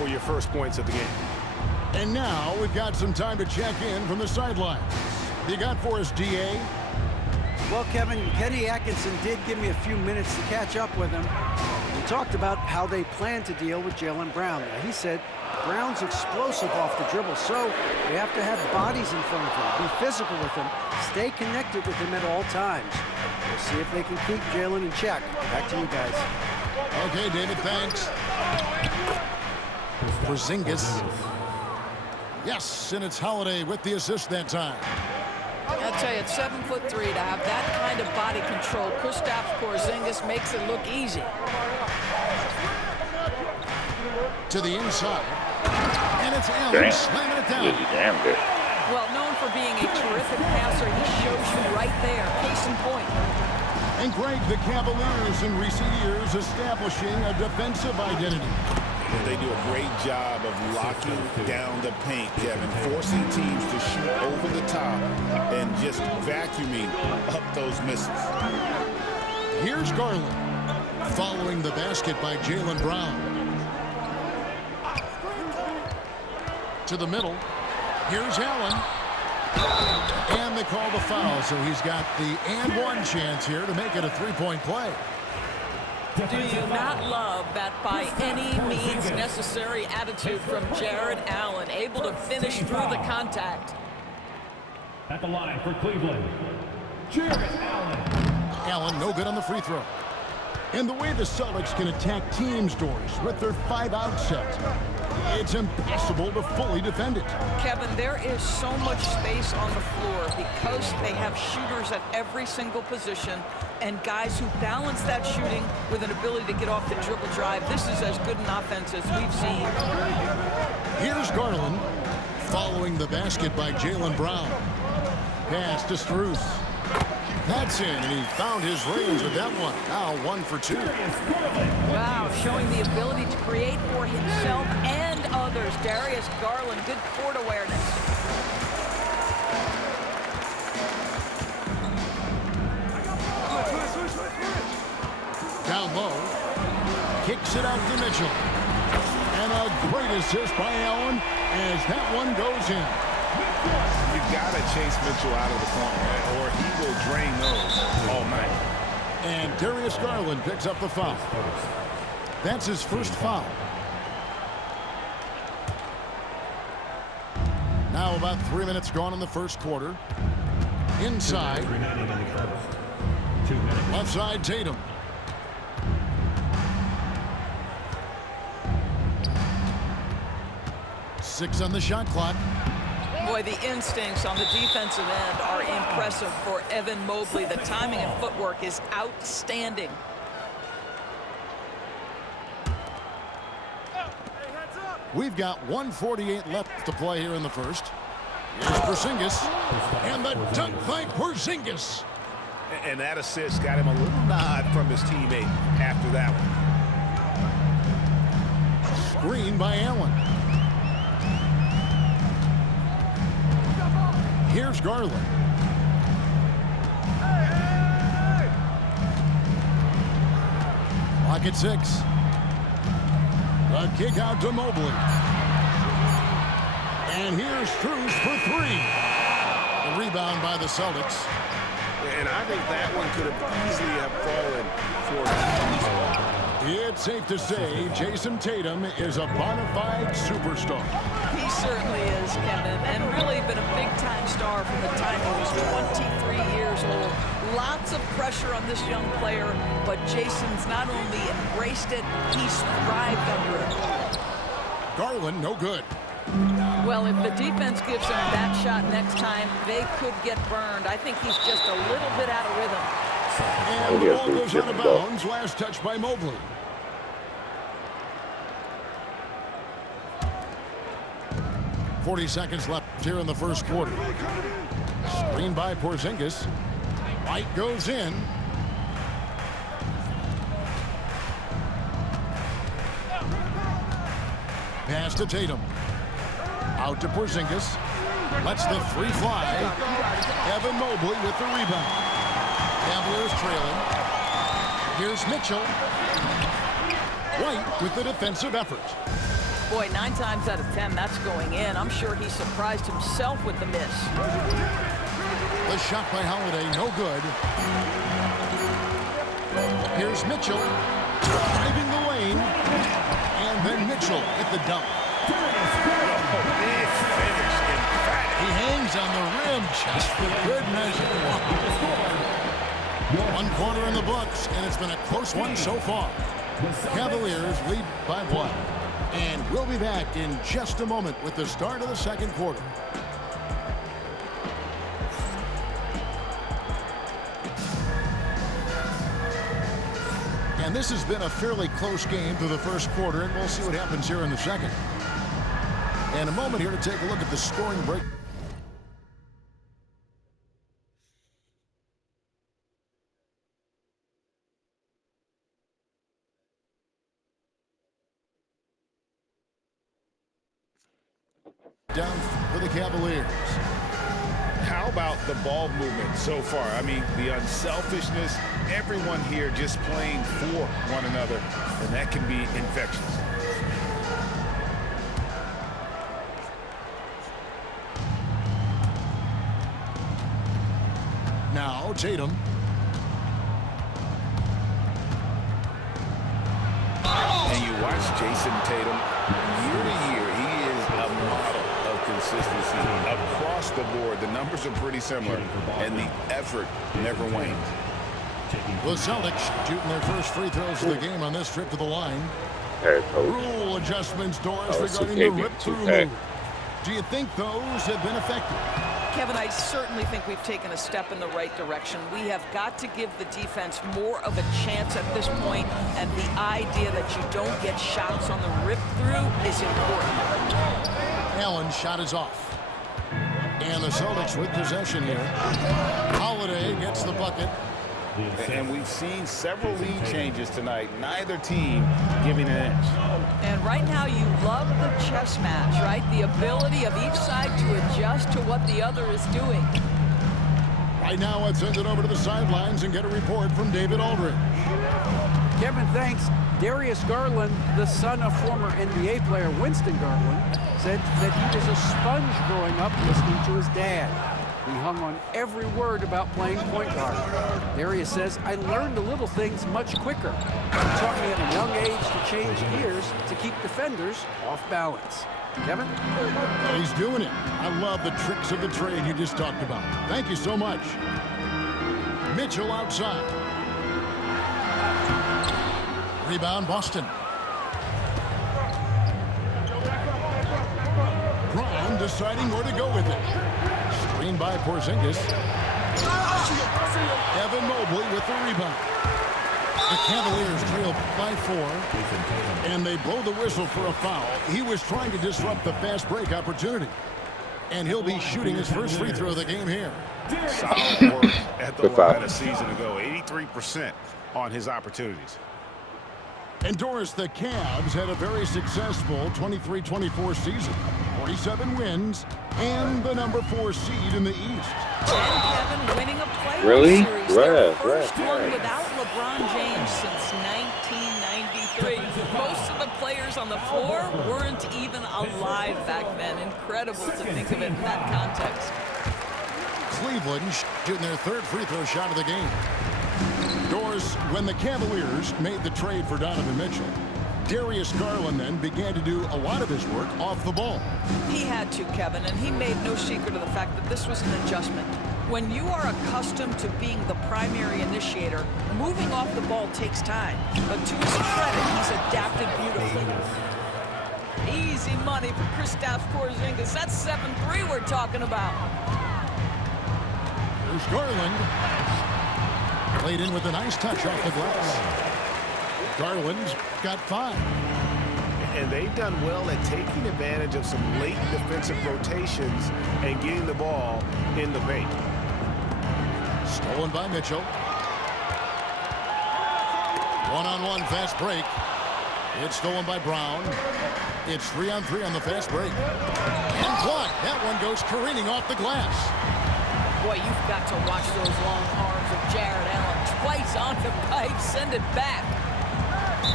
for your first points of the game. And now we've got some time to check in from the sidelines. You got for us, DA? Well, Kevin, Kenny Atkinson did give me a few minutes to catch up with him. We talked about how they plan to deal with Jaylen Brown. Now, he said Brown's explosive off the dribble, so they have to have bodies in front of him, be physical with him, stay connected with him at all times. We'll see if they can keep Jaylen in check. Back to you guys. Okay, David, thanks. Porzingis. Yes, and it's Holiday with the assist that time. I'll tell you, at 7'3", to have that kind of body control, Kristaps Porzingis makes it look easy. To the inside. And it's Allen slamming it down. Well, known for being a terrific passer, he shows you right there. Case in point. And Greg, the Cavaliers in recent years establishing a defensive identity. They do a great job of locking down the paint, Kevin, forcing teams to shoot over the top and just vacuuming up those misses. Here's Garland, following the basket by Jaylen Brown. To the middle. Here's Allen. And they call the foul, so he's got the and one chance here to make it a three-point play. Do you not love that by any means necessary attitude from Jared Allen, able to finish through the contact? At the line for Cleveland, Jared Allen. Allen, no good on the free throw. And the way the Celtics can attack teams' doors with their 5-out set, it's impossible to fully defend it. Kevin, there is so much space on the floor because they have shooters at every single position and guys who balance that shooting with an ability to get off the dribble drive. This is as good an offense as we've seen. Here's Garland, following the basket by Jaylen Brown. Pass to Strus. That's in, and he found his range with that one. Now 1 for 2. Wow, showing the ability to create for himself and others. Darius Garland, good court awareness. Down low, kicks it out to Mitchell. And a great assist by Allen as that one goes in. You got to chase Mitchell out of the corner, or he will drain those all night. And Darius Garland picks up the foul. That's his first foul. Now about 3 minutes gone in the first quarter. Inside. Left side, Tatum. Six on the shot clock. Boy, the instincts on the defensive end are impressive for Evan Mobley. The timing and footwork is outstanding. We've got 1:48 left to play here in the first. Here's Porzingis, and the dunk by Porzingis. And that assist got him a little nod from his teammate after that one. Screen by Allen. Here's Garland. Clock at 6. A kick out to Mobley. And here's Strus for 3. A rebound by the Celtics. And I think that one could have easily have fallen for. It's safe to say Jason Tatum is a bona fide superstar. He certainly is, Kevin, and really been a big-time star from the time he was 23 years old. Lots of pressure on this young player, but Jason's not only embraced it, he's thrived under it. Garland, no good. Well, if the defense gives him that shot next time, they could get burned. I think he's just a little bit out of rhythm. And the ball goes out of bounds. Last touch by Mobley. .40 seconds left here in the first quarter. Screen by Porzingis. White goes in. Pass to Tatum. Out to Porzingis. Lets the three fly. Evan Mobley with the rebound. Cavaliers trailing. Here's Mitchell. White with the defensive effort. Boy, 9 times out of 10, that's going in. I'm sure he surprised himself with the miss. The shot by Holiday, no good. Here's Mitchell, driving the lane. And then Mitchell at the dump. Big finish, emphatic. He hangs on the rim just for good measure. 1 quarter in the books, and it's been a close one so far. Cavaliers lead by 1. And we'll be back in just a moment with the start of the second quarter. And this has been a fairly close game through the first quarter, and we'll see what happens here in the second. And a moment here to take a look at the scoring break. Down for the Cavaliers. How about the ball movement so far? I mean, the unselfishness, everyone here just playing for one another, and that can be infectious. Now Tatum. And you watch Jason Tatum year to year, he is a model of consistency across the board. The numbers are pretty similar, and the effort never wanes. The Celtics shooting their first free throws of the game on this trip to the line. Rule adjustments, Doris, regarding the rip-through move. Do you think those have been effective? Kevin, I certainly think we've taken a step in the right direction. We have got to give the defense more of a chance at this point, and the idea that you don't get shots on the rip-through is important. Allen's shot is off. And the Celtics with possession here. Holiday gets the bucket. And we've seen several lead changes tonight. Neither team giving an inch. And right now you love the chess match, right? The ability of each side to adjust to what the other is doing. Right now, let's send it over to the sidelines and get a report from David Aldridge. Kevin, thanks. Darius Garland, the son of former NBA player Winston Garland, said that he was a sponge growing up listening to his dad. He hung on every word about playing point guard. Darius says, I learned the little things much quicker. He taught me at a young age to change gears to keep defenders off balance. Kevin? He's doing it. I love the tricks of the trade you just talked about. Thank you so much. Mitchell outside. Rebound, Boston. Brown deciding where to go with it. Screen by Porzingis. Evan Mobley with the rebound. The Cavaliers trail by 4, and they blow the whistle for a foul. He was trying to disrupt the fast break opportunity, and he'll be shooting his first free throw of the game here. Solid work at the line a season ago. 83% on his opportunities. And Doris, the Cavs had a very successful 23-24 season. 47 wins and the number 4 seed in the East. And Kevin winning a playoff Really? series. Their first Right. one without LeBron James since 1993. Most of the players on the floor weren't even alive back then. Incredible to think of it in that context. Cleveland shooting their third free throw shot of the game. Doris, when the Cavaliers made the trade for Donovan Mitchell, Darius Garland then began to do a lot of his work off the ball. He had to, Kevin, and he made no secret of the fact that this was an adjustment. When you are accustomed to being the primary initiator, moving off the ball takes time. But to his credit, he's adapted beautifully. Easy money for Kristaps Porzingis. That's 7-3 we're talking about. Here's Garland. Played in with a nice touch off the glass. Garland's got 5. And they've done well at taking advantage of some late defensive rotations and getting the ball in the paint. Stolen by Mitchell. One-on-one fast break. It's stolen by Brown. It's 3-on-3 on the fast break. And blocked. That one goes careening off the glass. Boy, you've got to watch those long arms of Jared Allen. Twice on the pipe, send it back.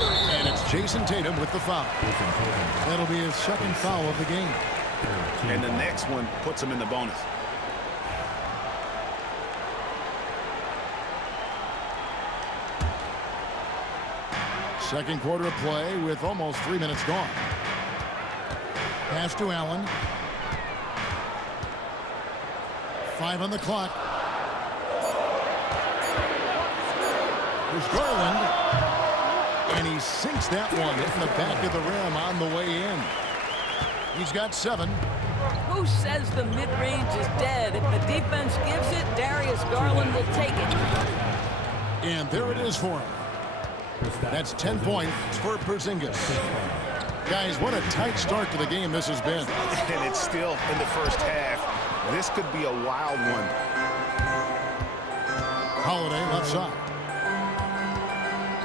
And it's Jason Tatum with the foul. That'll be his second foul of the game. And the next one puts him in the bonus. Second quarter of play with almost 3 minutes gone. Pass to Allen. 5 on the clock. There's Garland. And he sinks that one, hitting the back of the rim on the way in. He's got 7. Who says the mid-range is dead? If the defense gives it, Darius Garland will take it. And there it is for him. That's 10 points for Porzingis. Guys, what a tight start to the game this has been. And it's still in the first half. This could be a wild one. Holiday left side.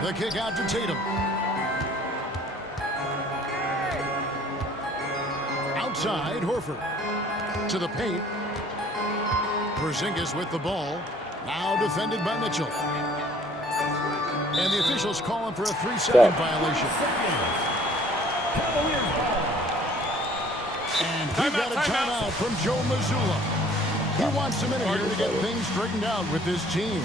The kick out to Tatum. Outside, Horford. To the paint. Porzingis with the ball. Now defended by Mitchell. And the officials calling for a 3-second violation. And he got a timeout from Joe Mazzulla. He wants a minute here to get things straightened out with his team.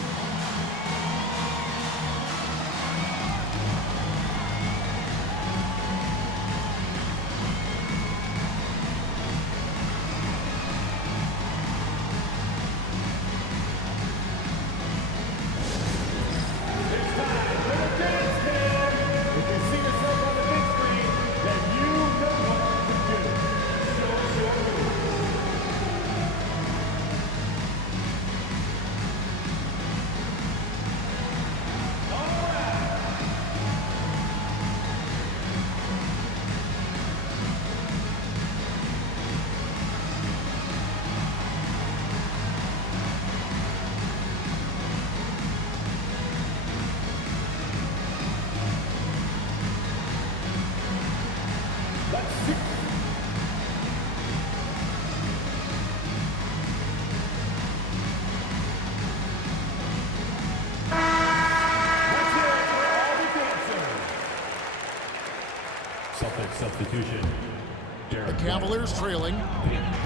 Substitution. The Cavaliers trailing.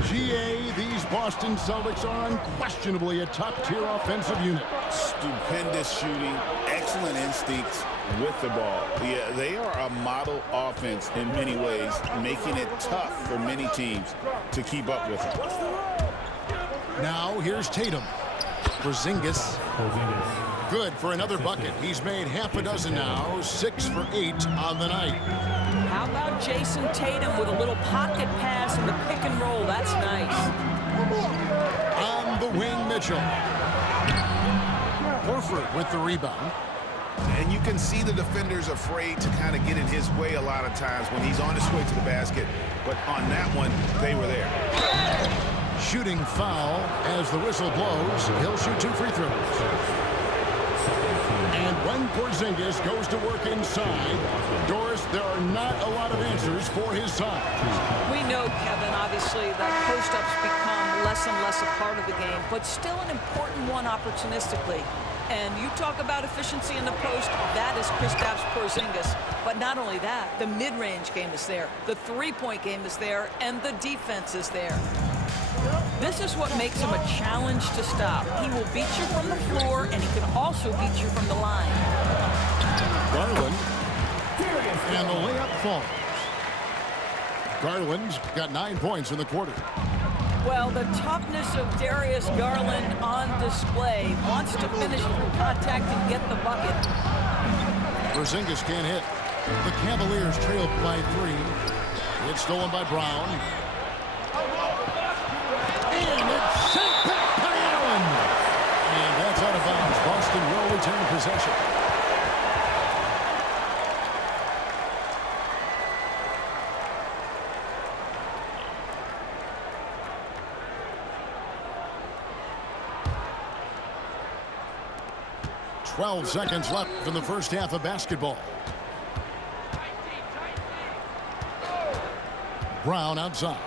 GA, these Boston Celtics are unquestionably a top-tier offensive unit. Stupendous shooting, excellent instincts with the ball. Yeah, they are a model offense in many ways, making it tough for many teams to keep up with them. Now here's Tatum. Porzingis. Good for another bucket. He's made half a dozen now, 6 for 8 on the night. How about Jason Tatum with a little pocket pass in the pick and roll? That's nice. On the wing, Mitchell. Horford with the rebound. And you can see the defenders afraid to kind of get in his way a lot of times when he's on his way to the basket. But on that one, they were there. Shooting foul as the whistle blows. He'll shoot 2 free throws. And when Porzingis goes to work inside, Doris, there are not a lot of answers for his side. We know, Kevin, obviously, that post-ups become less and less a part of the game, but still an important one opportunistically. And you talk about efficiency in the post, that is Kristaps Porzingis. But not only that, the mid-range game is there, the three-point game is there, and the defense is there. This is what makes him a challenge to stop. He will beat you from the floor, and he can also beat you from the line. Garland. And the layup falls. Garland's got 9 points in the quarter. Well, the toughness of Darius Garland on display. Wants to finish through contact and get the bucket. Porzingis can't hit. The Cavaliers trail by 3. It's stolen by Brown. And it's sent back by Allen. And that's out of bounds. Boston will retain possession. "12 seconds left in the first half of basketball. Brown outside.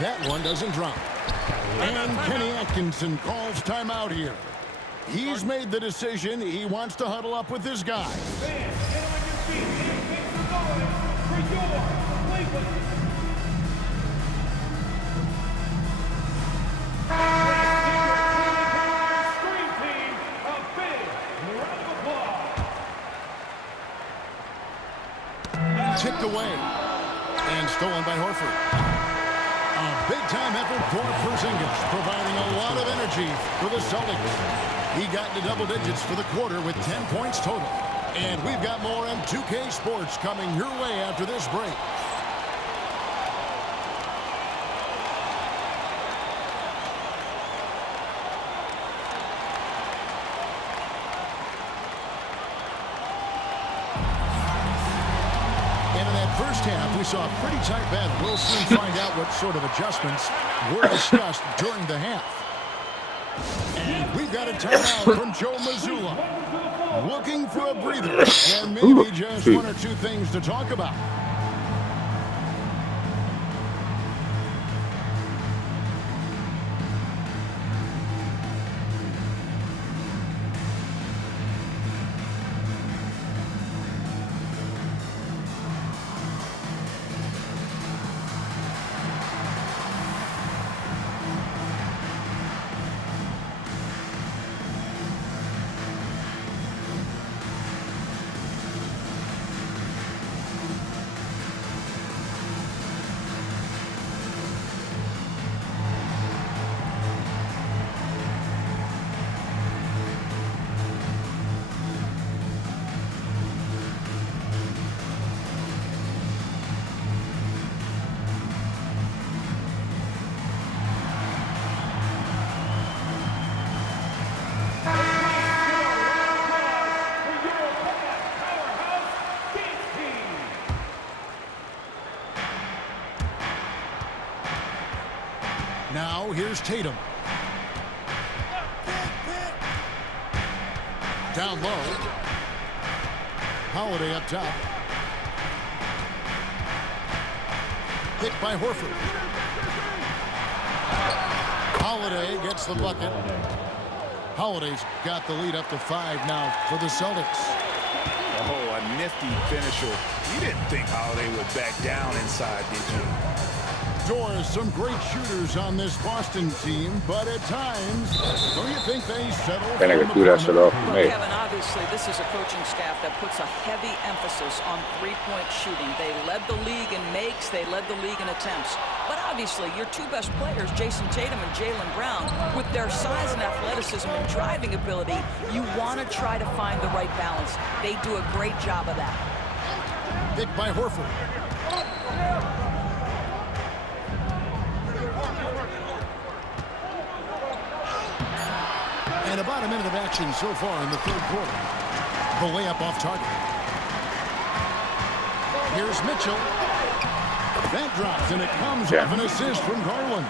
That one doesn't drop. And Kenny Atkinson calls timeout here. He's made the decision. He wants to huddle up with his guy. And stolen by Horford. A big-time effort for Porzingis, providing a lot of energy for the Celtics. He got into double digits for the quarter with 10 points total. And we've got more on 2K Sports coming your way after this break. First half, we saw a pretty tight battle. We'll soon find out what sort of adjustments were discussed during the half. And we've got a timeout from Joe Mazzulla. Looking for a breather and maybe just one or two things to talk about. Now here's Tatum. Down low. Holiday up top. Hit by Horford. Holiday gets the bucket. Holiday's got the lead up to 5 now for the Celtics. Oh, a nifty finisher. You didn't think Holiday would back down inside, did you? Doors, some great shooters on this Boston team, but at times, don't you think they settle for Can I do that shit off Well, me? Kevin, obviously, this is a coaching staff that puts a heavy emphasis on three-point shooting. They led the league in makes. They led the league in attempts. But obviously, your two best players, Jason Tatum and Jaylen Brown, with their size and athleticism and driving ability, you want to try to find the right balance. They do a great job of that. Hit by Horford. And about a minute of action so far in the third quarter. The layup off target. Here's Mitchell. That drops, and it comes off an assist from Garland.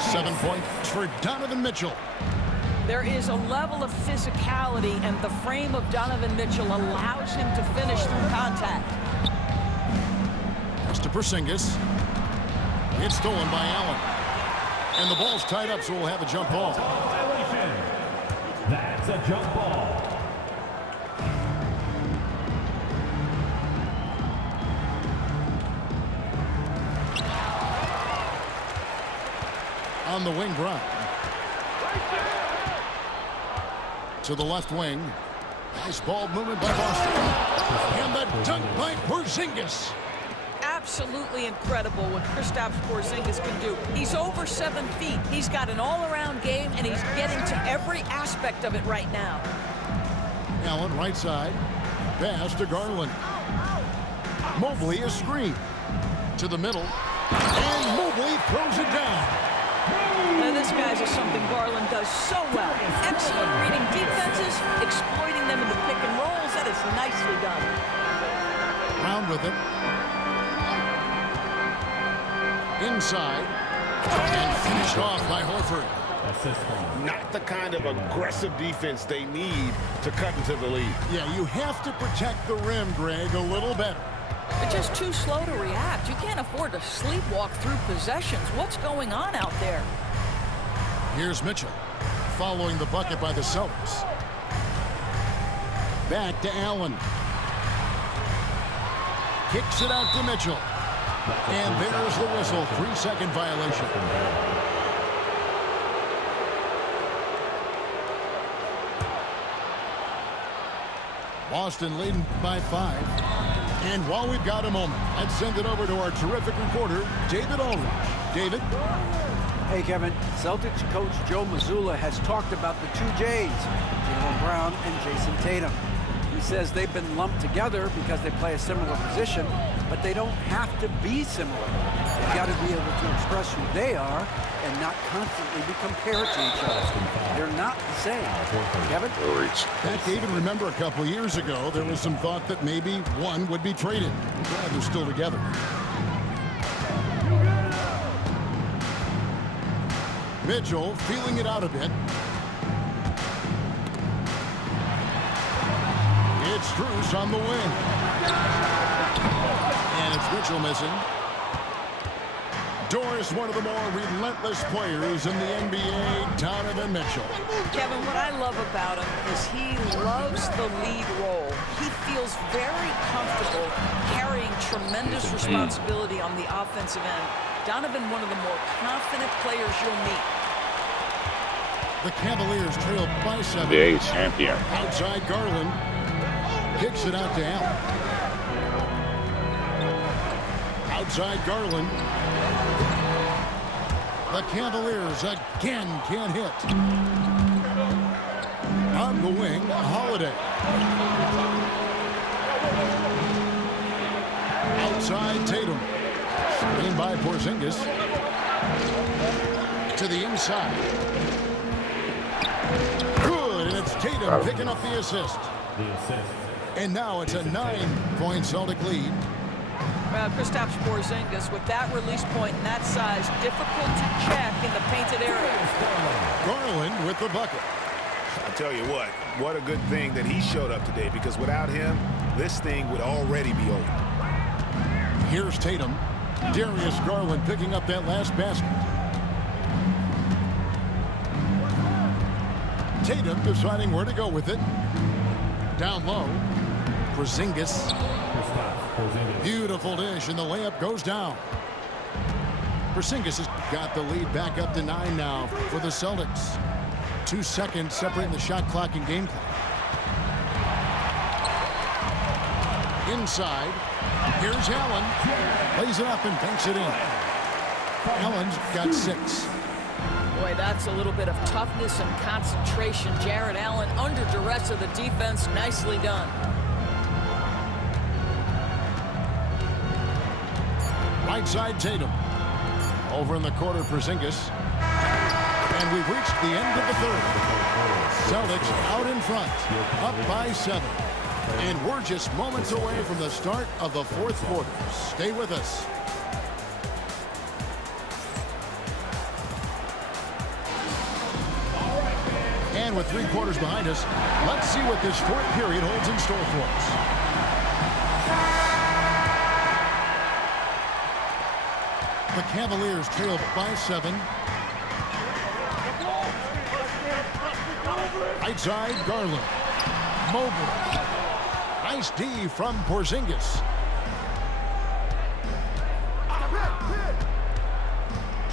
7 points for Donovan Mitchell. There is a level of physicality, and the frame of Donovan Mitchell allows him to finish through contact. Pass to Porzingis. It's stolen by Allen. And the ball's tied up, so we'll have a jump ball. That's a jump ball. On the wing, Brown. To the left wing. Nice ball movement by Boston. And the dunk by Porzingis. Absolutely incredible what Kristaps Porzingis can do. He's over 7 feet. He's got an all-around game, and he's getting to every aspect of it right now. Allen, right side. Pass to Garland. Mobley, a screen. To the middle. And Mobley throws it down. Now, this guy's is something Garland does so well. Excellent reading defenses, exploiting them in the pick and rolls. That is nicely done. Brown with it. Inside. And finished off by Horford. Not the kind of aggressive defense they need to cut into the lead. Yeah, you have to protect the rim, Greg, a little better. They're just too slow to react. You can't afford to sleepwalk through possessions. What's going on out there? Here's Mitchell, following the bucket by the Celtics. Back to Allen. Kicks it out to Mitchell. And there's the whistle. 3-second violation. Boston leading by 5. And while we've got a moment, let's send it over to our terrific reporter, David Aldridge. David? Hey, Kevin. Celtics coach Joe Mazzulla has talked about the two J's, Jaylen Brown and Jason Tatum. He says they've been lumped together because they play a similar position, but they don't have to be similar. They've got to be able to express who they are and not constantly be compared to each other. They're not the same. Kevin? That, David, remember a couple years ago, there was some thought that maybe one would be traded. I'm glad they're still together. Mitchell feeling it out a bit. It's Strus on the wing. And it's Mitchell missing. Doris, one of the more relentless players in the NBA, Donovan Mitchell. Kevin, what I love about him is he loves the lead role. He feels very comfortable carrying tremendous responsibility on the offensive end. Donovan, one of the more confident players you'll meet. The Cavaliers trail by 7. NBA champion. Outside Garland. Kicks it out to Allen. Outside Garland. The Cavaliers again can't hit. On the wing, Holiday. Outside Tatum. Screen by Porzingis. To the inside. Good, and it's Tatum picking up the assist. And now it's a 9-point Celtic lead. Well, Kristaps Porzingis, with that release point and that size, difficult to check in the painted area. Garland with the bucket. I tell you what a good thing that he showed up today, because without him, this thing would already be over. Here's Tatum. Darius Garland picking up that last basket. Tatum deciding where to go with it. Down low. Porzingis. Beautiful dish, and the layup goes down. Porzingis has got the lead back up to 9 now for the Celtics. 2 seconds separating the shot clock and game clock. Inside. Here's Allen. Lays it up and banks it in. Allen's got 6. Boy, that's a little bit of toughness and concentration. Jared Allen under duress of the defense. Nicely done. Right side Tatum. Over in the corner, Porzingis. And we've reached the end of the third. Celtics out in front, up by 7. And we're just moments away from the start of the fourth quarter. Stay with us. And with 3 quarters behind us, let's see what this fourth period holds in store for us. The Cavaliers trail by 7. Right side, Garland. Mobley. Nice D from Porzingis.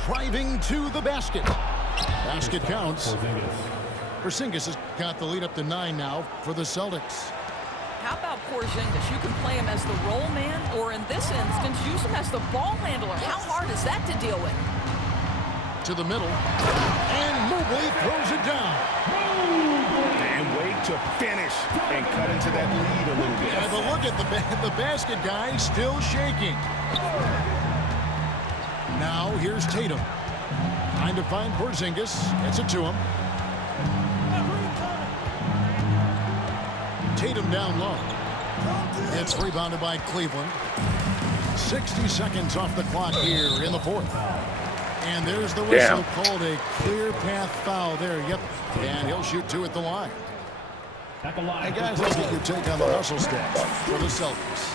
Driving to the basket. Basket counts. Porzingis has got the lead up to 9 now for the Celtics. How about Porzingis? You can play him as the roll man, or in this instance, use him as the ball handler. How hard is that to deal with? To the middle. And Mobley throws it down. And wait to finish and cut into that lead a little bit. Yeah, but look at the basket guy still shaking. Now here's Tatum. Trying to find Porzingis. Gets it to him. Tatum down low. It's rebounded by Cleveland. 60 seconds off the clock here in the fourth. And there's the whistle called a clear path foul there. Yep. And he'll shoot 2 at the line. Hey guys, let's get your take on the hustle stats for the Celtics.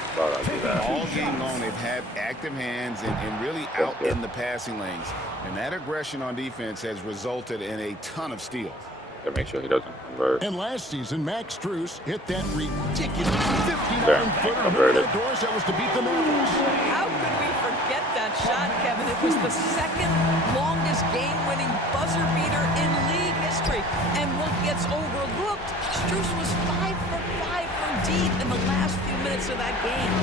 All game long, they've had active hands and really out in the passing lanes. And that aggression on defense has resulted in a ton of steals. To make sure he doesn't convert. And last season, Max Strus hit that ridiculous 59-footer. Converted. Doors that was to beat the Mavericks. How could we forget that shot, Kevin? It was the second longest game-winning buzzer beater in league history. And what gets overlooked, Strus was 5 for 5 from deep in the last few minutes of that game.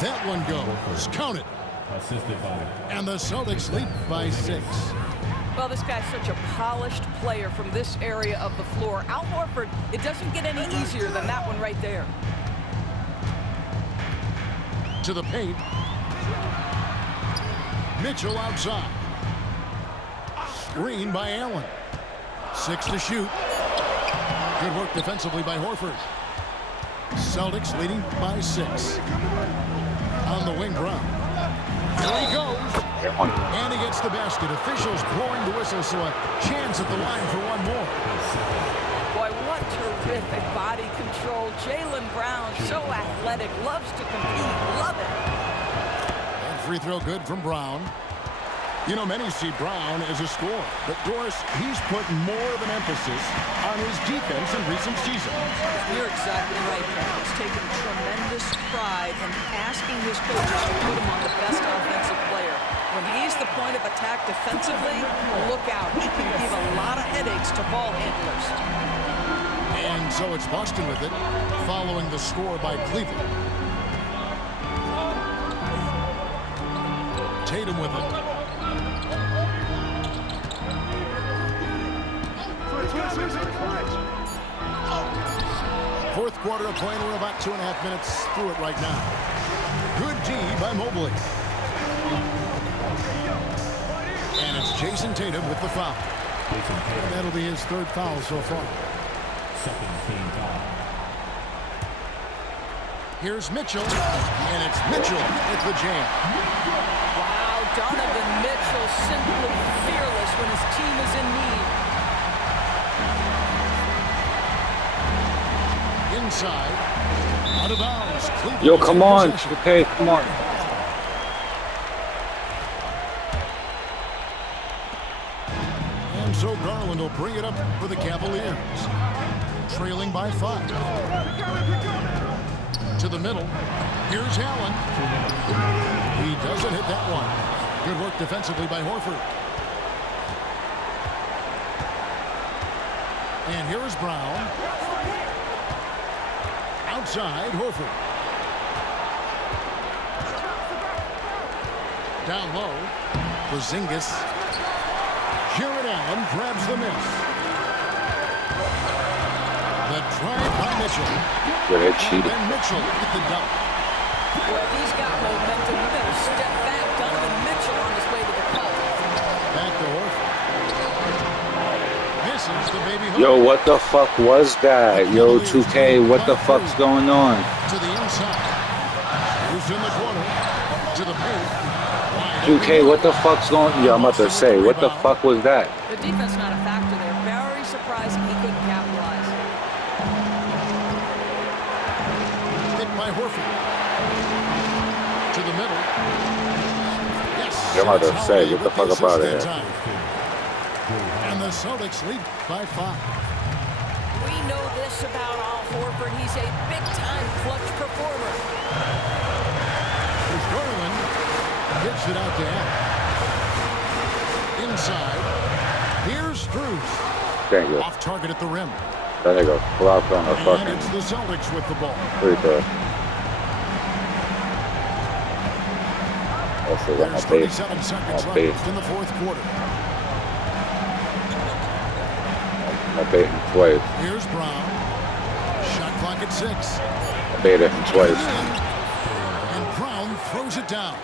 That one goes. Count it. Assisted by. And the Celtics lead by 6. Well, this guy's such a polished player from this area of the floor. Al Horford, it doesn't get any easier than that one right there. To the paint. Mitchell outside. Screen by Allen. 6 to shoot. Good work defensively by Horford. Celtics leading by 6. On the wing, Brown. Here he goes. And he gets the basket. Officials blowing the whistle, so a chance at the line for one more. Boy, what terrific body control. Jaylen Brown, so athletic, loves to compete. Love it. And free throw good from Brown. You know, many see Brown as a scorer, but Doris, he's put more of an emphasis on his defense in recent seasons. You're exactly right, Kevin. He's taken tremendous pride in asking his coaches to put him on the best offensive player. When he's the point of attack defensively, look out. He can give a lot of headaches to ball handlers. And so it's Boston with it, following the score by Cleveland. Tatum with it. Fourth quarter of play, and we're about 2.5 minutes through it right now. Good D by Mobley. And it's Jason Tatum with the foul. And that'll be his 3rd foul so far. Second team foul. Here's Mitchell, and it's Mitchell with the jam. Wow, Donovan Mitchell simply fearless when his team is in need. Inside, out of bounds. Cleveland. Yo, come on. Okay, come on. And so Garland will bring it up for the Cavaliers. Trailing by 5. To the middle. Here's Allen. He doesn't hit that one. Good work defensively by Horford. And here is Brown. Outside, Horford. Down low, Porzingis. Jared Allen grabs the miss. The drive by Mitchell. Good head cheating. And Mitchell with the dunk. Well, if he's got momentum, you better step back. Donovan Mitchell on his way to the cup. Back to Horford. Misses the baby hook. Yo, what the fuck was that? Yo, 2K, what the fuck's going on? To the inside. Who's in the corner? To the paint. 2K, what the fuck's going on? Yeah, I'm about to say, what the fuck was that? The defense not a factor there. Very surprising he couldn't capitalize. Hit by Horford. To the middle. Yes. Yeah, I'm about to say, get the fuck up out of here. And the Celtics lead by 5. We know this about Al Horford. He's a big-time clutch performer. There's Garland. Gets it out to Allen. Inside. Here's Strus. Thank you. Off target at the rim. There you go. Pull out on the And fucking it's the Celtics with the ball. free throw. That's it. There's I'm bait. 37 seconds I'm bait. left in the fourth quarter. I'm baiting twice. Here's Brown. Shot clock at 6. I baited him twice. And Brown throws it down.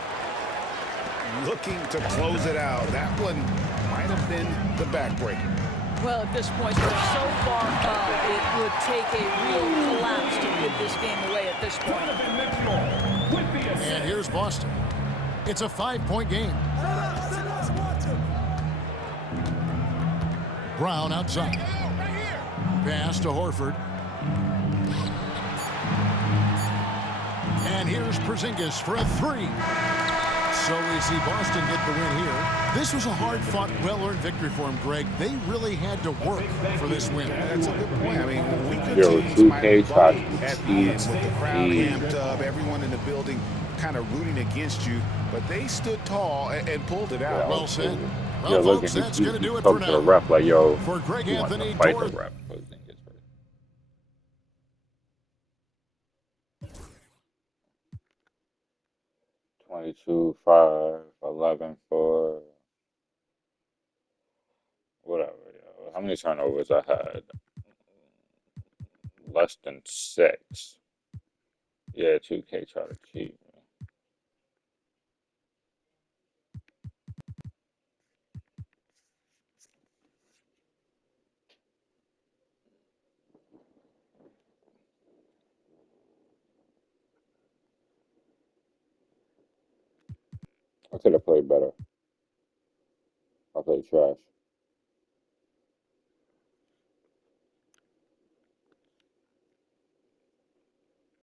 Looking to close it out. That one might have been the backbreaker. Well, at this point, they're so far up, it would take a real collapse to give this game away at this point. And here's Boston. It's a 5-point game. Brown outside. Pass to Horford. And here's Porzingis for a 3. So we see Boston get the win here. This was a hard-fought, well-earned victory for him, Greg. They really had to work for this win. That's a good point. I mean, we could Yo, see 2K at the tried end to with the crowd amped up, everyone in the building kind of rooting against you, but they stood tall and pulled it out. Well said. Yeah, Well, look, folks, he, that's he, going to he do it for talking to the now. ref like, yo, For Greg he wants to Anthony, fight the Dort. ref because he gets hurt. 22, 5, 11, 4, whatever. Yo. How many turnovers I had? Less than 6. Yeah, 2K try to cheat me. I could have played better. I played trash.